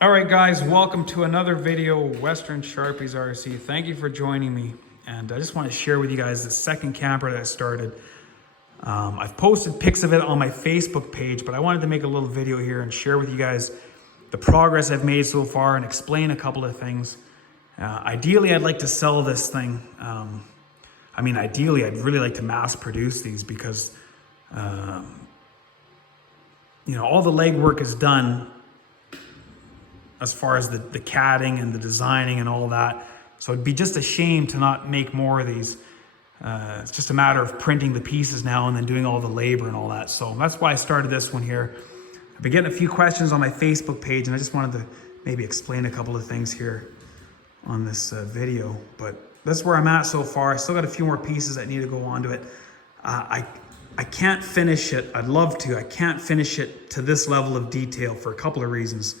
All right, guys, welcome to another video, Western Sharpies RC. Thank you for joining me. And I just want to share with you guys the second camper that I started. I've posted pics of it on my Facebook page, but I wanted to make a little video here and share with you guys the progress I've made so far and explain a couple of things. Ideally, I'd like to sell this thing. Ideally, I'd really like to mass produce these because, all the legwork is done as far as the CADing and the designing and all that. So it'd be just a shame to not make more of these. It's just a matter of printing the pieces now and then doing all the labor and all that. So that's why I started this one here. I've been getting a few questions on my Facebook page and I just wanted to maybe explain a couple of things here on this video. But that's where I'm at so far. I still got a few more pieces that need to go onto it. I can't finish it. I'd love to. I can't finish it to this level of detail for a couple of reasons.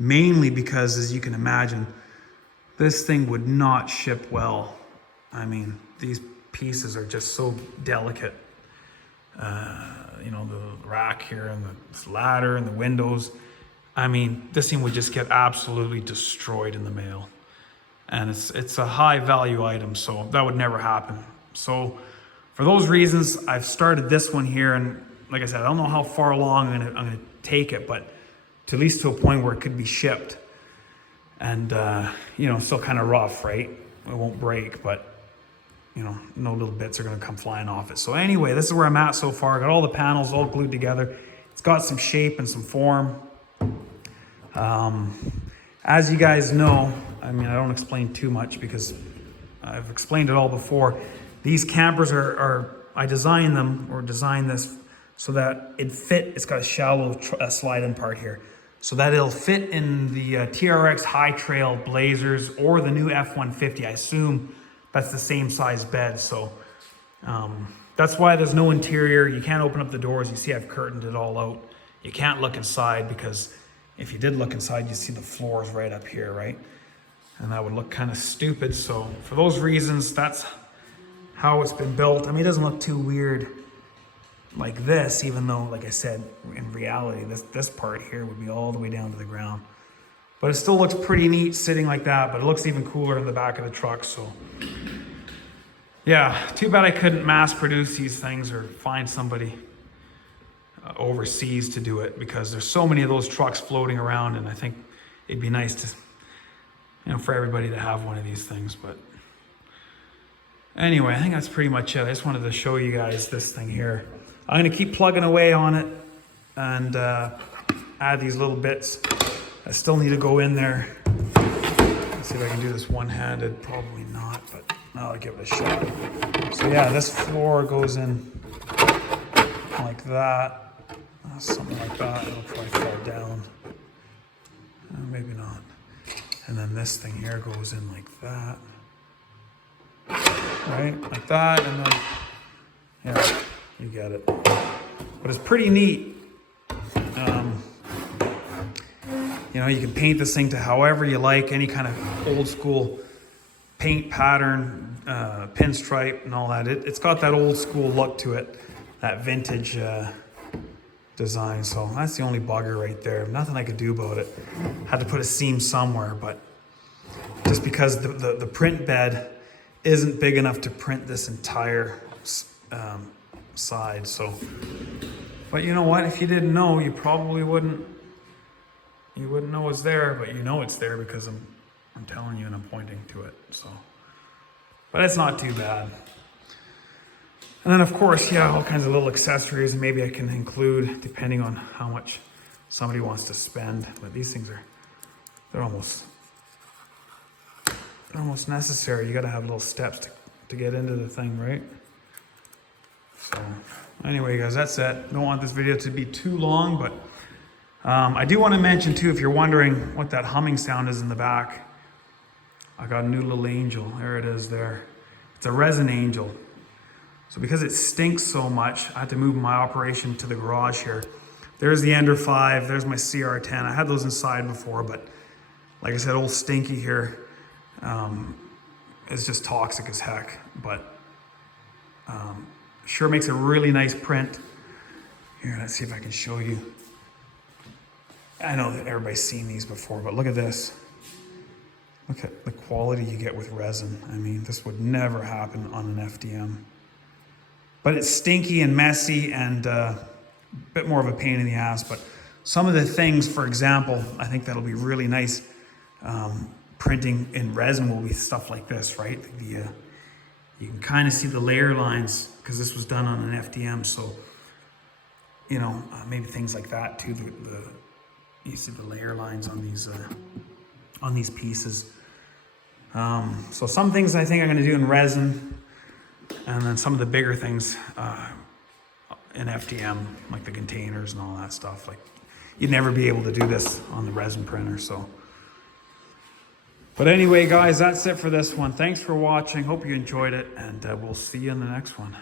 Mainly because, as you can imagine, this thing would not ship well. I mean, these pieces are just so delicate. The rack here and the ladder and the windows. I mean, this thing would just get absolutely destroyed in the mail. And it's a high value item, so that would never happen. So for those reasons, I've started this one here. And like I said, I don't know how far along I'm gonna take it, but to at least to a point where it could be shipped. And, still kind of rough, right? It won't break, but, no little bits are gonna come flying off it. So anyway, this is where I'm at so far. I got all the panels all glued together. It's got some shape and some form. As you guys know, I don't explain too much because I've explained it all before. These campers I designed this so that it's got a shallow slide-in part here. So that it'll fit in the Trx High Trail Blazers or the new F-150. I assume that's the same size bed. So that's why there's no interior. You can't open up the doors. You see I've curtained it all out. You can't look inside because if you did look inside, you see the floors right up here, right? And that would look kind of stupid. So for those reasons, that's how it's been built. It doesn't look too weird like this, even though, like I said, in reality, this part here would be all the way down to the ground. But it still looks pretty neat sitting like that, but it looks even cooler in the back of the truck. So yeah, too bad I couldn't mass produce these things or find somebody overseas to do it, because there's so many of those trucks floating around, and I think it'd be nice to, for everybody to have one of these things. But anyway, I think that's pretty much it. I just wanted to show you guys this thing here. I'm gonna keep plugging away on it and add these little bits. I still need to go in there. Let's see if I can do this one-handed. Probably not, but I'll give it a shot. So yeah, this floor goes in like that. Something like that. It'll probably fall down. Maybe not. And then this thing here goes in like that. Right? Like that, and then, yeah. You get it. But it's pretty neat. You can paint this thing to however you like, any kind of old school paint pattern, pinstripe and all that. It's got that old school look to it, that vintage design. So that's the only bugger right there. Nothing I could do about it. Had to put a seam somewhere, but just because the print bed isn't big enough to print this entire side. So, but you know what, if you didn't know, you probably wouldn't know it's there, but you know it's there because I'm telling you and I'm pointing to it. So, but it's not too bad. And then of course, yeah, all kinds of little accessories maybe I can include depending on how much somebody wants to spend. But these things they're almost necessary. You got to have little steps to get into the thing, right? So anyway, guys, that's it. Don't want this video to be too long, but I do want to mention too, if you're wondering what that humming sound is in the back, I got a new little angel. There it is there. It's a resin angel. So because it stinks so much, I had to move my operation to the garage here. There's the Ender 5, there's my CR10. I had those inside before, but like I said, old Stinky here is just toxic as heck, but sure makes a really nice print. Here, let's see if I can show you. I know that everybody's seen these before, but look at this. Look at the quality you get with resin. I mean, this would never happen on an FDM. But it's stinky and messy and a bit more of a pain in the ass. But some of the things, for example, I think that'll be really nice printing in resin will be stuff like this, right? You can kind of see the layer lines because this was done on an FDM. So, you know, maybe things like that too. You see the layer lines on these pieces. So some things I think I'm going to do in resin, and then some of the bigger things in FDM, like the containers and all that stuff. Like you'd never be able to do this on the resin printer. So, but anyway, guys, that's it for this one. Thanks for watching. Hope you enjoyed it, and we'll see you in the next one.